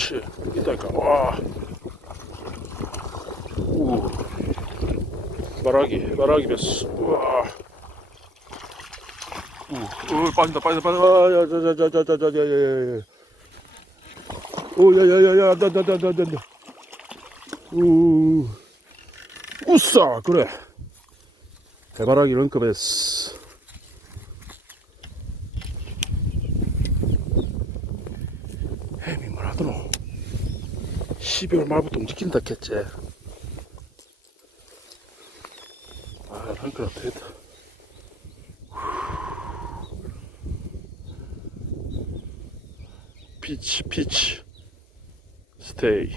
그렇지. 있다니까. 와. 우. 바라기, 바라기 베스. 와. 우, 어, 빠진다, 빠진다, 빠진다. 아, 야, 자, 자, 자, 자, 야, 야, 야, 야. 오, 야, 야, 야, 야, 나, 나, 나, 나, 나, 나. 우. 우싸, 그래. 해바라기 런커베스. 햄이 뭐라더노? 12월 말부터 움직인다 했지. 아, 런커라 됐다. 피치, 피치. 스테이.